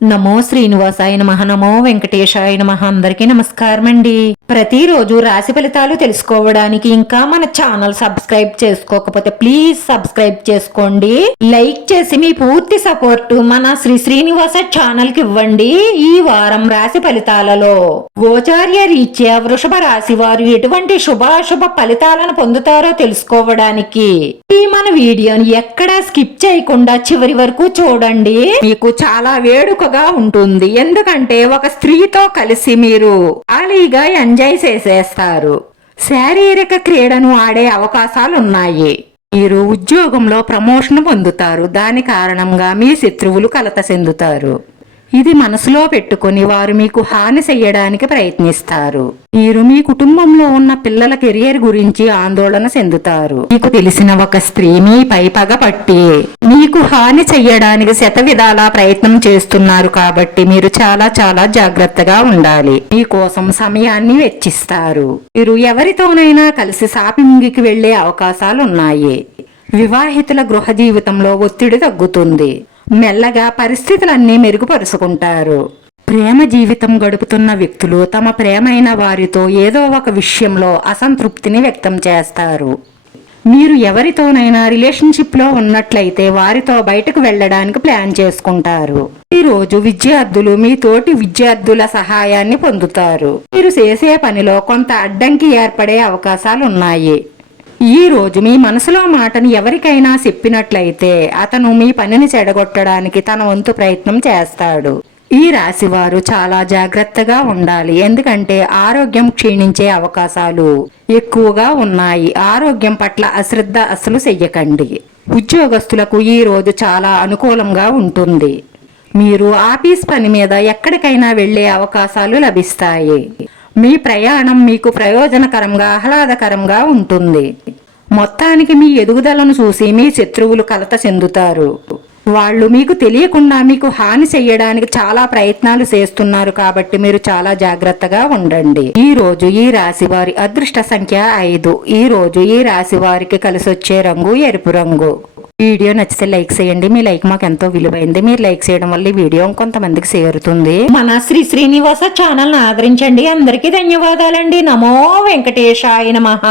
నమో శ్రీనివాసాయ నమః. నమో వెంకటేశాయ నమః. అందరికీ నమస్కారం అండి. ప్రతిరోజు రాశి ఫలితాలు తెలుసుకోవడానికి ఇంకా మన ఛానల్ సబ్స్క్రైబ్ చేసుకోకపోతే ప్లీజ్ సబ్స్క్రైబ్ చేసుకోండి. లైక్ చేసి మీ పూర్తి సపోర్ట్ మన శ్రీనివాస ఛానల్ కి ఇవ్వండి. ఈ వారం రాశి ఫలితాలలో గోచార్య రీత్యా వృషభ రాశి వారు ఎటువంటి శుభాశుభ ఫలితాలను పొందుతారో తెలుసుకోవడానికి ఈ మన వీడియోని ఎక్కడా స్కిప్ చేయకుండా చివరి వరకు చూడండి. మీకు చాలా వేడుకగా ఉంటుంది. ఎందుకంటే ఒక స్త్రీతో కలిసి మీరు ఖాళీగా ఎంజాయ్ చేసేస్తారు. శారీరక క్రీడను ఆడే అవకాశాలున్నాయి. మీరు ఉద్యోగంలో ప్రమోషన్ పొందుతారు. దాని కారణంగా మీ శత్రువులు కలత చెందుతారు. ఇది మనసులో పెట్టుకుని వారు మీకు హాని చెయ్యడానికి ప్రయత్నిస్తారు. మీరు మీ కుటుంబంలో ఉన్న పిల్లల కెరియర్ గురించి ఆందోళన చెందుతారు. మీకు తెలిసిన ఒక స్త్రీ మీపై పగపట్టి మీకు హాని చెయ్యడానికి శతవిధాలా ప్రయత్నం చేస్తున్నారు. కాబట్టి మీరు చాలా చాలా జాగ్రత్తగా ఉండాలి. మీకోసం సమయాన్ని వెచ్చిస్తారు. మీరు ఎవరితోనైనా కలిసి షాపింగ్కి వెళ్లే అవకాశాలున్నాయి. వివాహితుల గృహ జీవితంలో ఒత్తిడి తగ్గుతుంది. మెల్లగా పరిస్థితులన్నీ మెరుగుపరుచుకుంటారు. ప్రేమ జీవితం గడుపుతున్న వ్యక్తులు తమ ప్రేమైన వారితో ఏదో ఒక విషయంలో అసంతృప్తిని వ్యక్తం చేస్తారు. మీరు ఎవరితోనైనా రిలేషన్షిప్లో ఉన్నట్లయితే వారితో బయటకు వెళ్ళడానికి ప్లాన్ చేసుకుంటారు. ఈరోజు విద్యార్థులు మీ తోటి విద్యార్థుల సహాయాన్ని పొందుతారు. మీరు చేసే పనిలో కొంత అడ్డంకి ఏర్పడే అవకాశాలున్నాయి. ఈ రోజు మీ మనసులో మాటను ఎవరికైనా చెప్పినట్లయితే అతను మీ పనిని చెడగొట్టడానికి తన వంతు ప్రయత్నం చేస్తాడు. ఈ రాశి వారు చాలా జాగ్రత్తగా ఉండాలి. ఎందుకంటే ఆరోగ్యం క్షీణించే అవకాశాలు ఎక్కువగా ఉన్నాయి. ఆరోగ్యం పట్ల అశ్రద్ధ అసలు చెయ్యకండి. ఉద్యోగస్తులకు ఈ రోజు చాలా అనుకూలంగా ఉంటుంది. మీరు ఆఫీస్ పని మీద ఎక్కడికైనా వెళ్లే అవకాశాలు లభిస్తాయి. మీ ప్రయాణం మీకు ప్రయోజనకరంగా ఆహ్లాదకరంగా ఉంటుంది. మొత్తానికి మీ ఎదుగుదలను చూసి మీ శత్రువులు కలత చెందుతారు. వాళ్ళు మీకు తెలియకుండా మీకు హాని చెయ్యడానికి చాలా ప్రయత్నాలు చేస్తున్నారు. కాబట్టి మీరు చాలా జాగ్రత్తగా ఉండండి. ఈ రోజు ఈ రాశి వారి అదృష్ట సంఖ్య 5. ఈ రోజు ఈ రాశి వారికి కలిసొచ్చే రంగు ఎరుపు రంగు. వీడియో నచ్చితే లైక్ చేయండి. మీ లైక్ మాకు ఎంతో విలువైంది. మీరు లైక్ చేయడం వల్ల ఈ వీడియో కొంతమందికి చేరుతుంది. మన శ్రీనివాస ఛానల్ ఆదరించండి. అందరికీ ధన్యవాదాలండి. నమో వెంకటేశాయ నమః.